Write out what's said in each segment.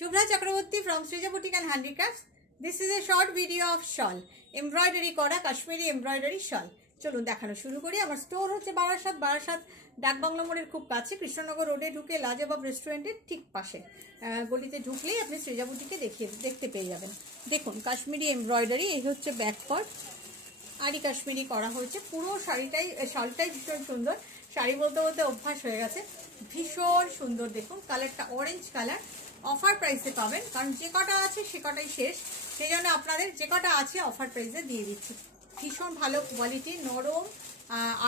Shubhra Chakraborty from Srija Boutique and Handicrafts. This is a short video of shawl. Embroidery kora Kashmiri embroidery shawl. চলুন দেখানো শুরু করি। আমার store হচ্ছে বারাসাত ডাকবাংলা মোড়ের খুব কাছে, কৃষ্ণনগর রোডে ঢুকে লাজবাব রেস্টুরেন্টের ঠিক পাশে গলিতে ঢুকলেই আপনি সৃজা বুটিকে দেখতে পেয়ে যাবেন। দেখুন কাশ্মীরি এমব্রয়ডারি, এই হচ্ছে ব্যাক পার্ট, আরি কাশ্মীরি করা হয়েছে। পুরো শালটাই ভীষণ সুন্দর। শাড়ি বলতে বলতে অভ্যাস হয়ে গেছে, ভীষণ সুন্দর। দেখুন কালারটা অরেঞ্জ কালার। অফার প্রাইসে পাবেন, কারণ যে কটা আছে সে কটাই শেষ, সেই জন্য আপনাদের যে কটা আছে অফার প্রাইসে দিয়ে দিচ্ছি। ভীষণ ভালো কোয়ালিটি, নরম,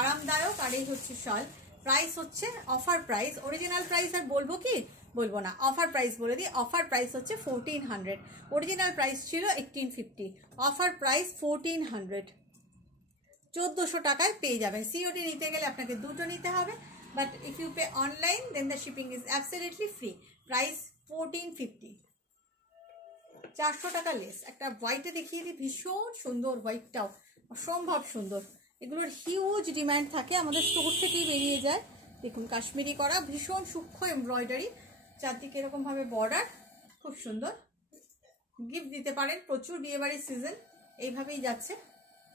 আরামদায়ক। আর এই হচ্ছে শাল। প্রাইস হচ্ছে অফার প্রাইস, অরিজিনাল প্রাইস আর বলবো না, অফার প্রাইস বলে দিই। অফার প্রাইস হচ্ছে 1400, অরিজিনাল প্রাইস ছিল 1850, অফার প্রাইস 1400, 1400 টাকায় পেয়ে যাবেন। সিওডি নিতে গেলে আপনাকে দুটো নিতে হবে, but if you pay online then the shipping is absolutely free. Price 1450, 400 টাকা লেস। একটা হোয়াইটে দেখিয়ে দিই, ভীষণ সুন্দর, হোয়াইটটাও অসম্ভব সুন্দর। এগুলোর হিউজ ডিমান্ড থাকে, আমাদের স্টোর থেকেই বেরিয়ে যায়। দেখুন কাশ্মীরি করা, ভীষণ সূক্ষ্ম এমব্রয়ডারি, চারদিকে এরকমভাবে বর্ডার, খুব সুন্দর। গিফট দিতে পারেন প্রচুর, বিয়েবাড়ির সিজন। এইভাবেই যাচ্ছে,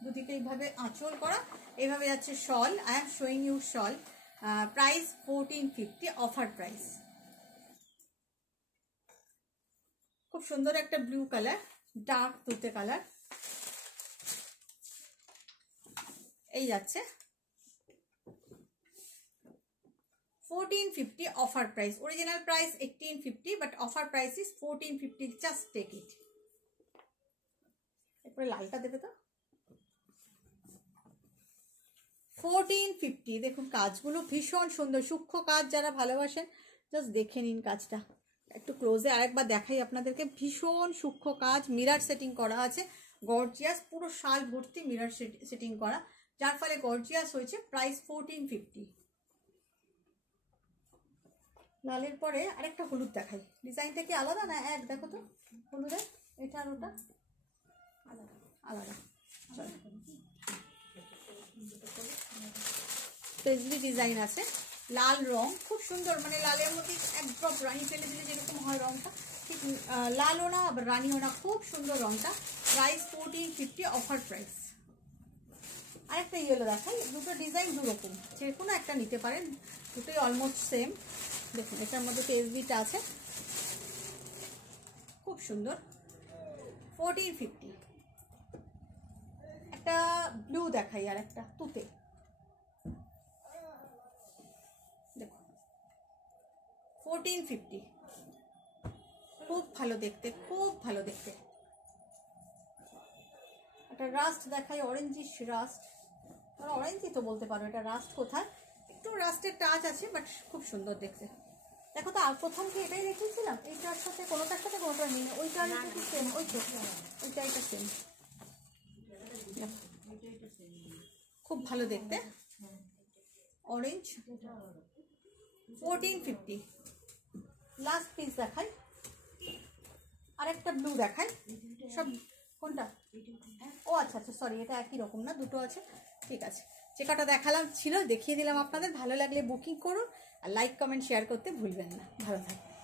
দুদিকে এইভাবে আঁচল করা, এইভাবে যাচ্ছে shawl. I am showing you shawl. Price 1450, offer price. খুব সুন্দর একটা ব্লু কালার, ডার্ক তুতে কালার, এই যাচ্ছে 1450, offer price. Original price 1850, but offer price is 1450, just take it. এরপরে লালটা দেবে তো। 1450, দেখুন কাজগুলো ভীষণ সুন্দর, সূক্ষ্ম কাজ। যারা ভালোবাসেন জাস্ট দেখে নিন কাজটা একটু ক্লোজে, আরেকবার দেখাই আপনাদেরকে। ভীষণ সূক্ষ্ম কাজ, মিরার সেটিং করা আছে, গর্জিয়াস। পুরো শাল ভর্তি মিরার সেটিং করা, যার ফলে গর্জিয়াস হয়েছে। প্রাইস 1450। লালের পরে আরেকটা হলুদ দেখাই। ডিজাইনটা কি আলাদা না এক? দেখো তো হলুদের, এটা আর ওটা আলাদা আলাদা। পেজলি ডিজাইন আছে, লাল রং, খুব সুন্দর। মানে লালের মধ্যে এক ড্রপ রানি ফেলে দিলে যেরকম হয় রংটা, ঠিক লালও না আবার রানিও না, খুব সুন্দর রংটা। Price 1450, offer price. আরেকটা ইয়েলো দেখাই। দুটো ডিজাইন দুরকম, যে কোনো একটা নিতে পারেন, দুটোই অলমোস্ট সেম। দেখুন এটার মধ্যে পেজলিটা আছে, খুব সুন্দর। 1450। একটা ব্লু দেখাই, আর একটা তুতে। দেখুন 1450, খুব ভালো দেখতে, খুব ভালো দেখতে। একটা রাস্ট দেখাই, অরেঞ্জিশ রাস্ট। অরেঞ্জই তো বলতে পারো, এটা রাস্ট কোথায়, একটু রাস্টের টাচ আছে, বাট খুব সুন্দর দেখতে। দেখো তো, আর প্রথম কি এটাই রেখেছিলাম, এইটার সাথে কোনোটার সাথে কোনোটা নিয়ে, ওইটার কি সেম, ওই তো ওইটা, এটা সেম। খুব ভালো দেখতে, অরেঞ্জ। 1450। লাস্ট পিস দেখাই, আরেকটা ব্লু দেখাই। সব কোনটা? ও আচ্ছা আচ্ছা, সরি, এটা একই রকম না, দুটো আছে। ঠিক আছে, যে কটা দেখালাম ছিল দেখিয়ে দিলাম আপনাদের। ভালো লাগলে বুকিং করুন, আর লাইক কমেন্ট শেয়ার করতে ভুলবেন না। ভালো থাকবেন।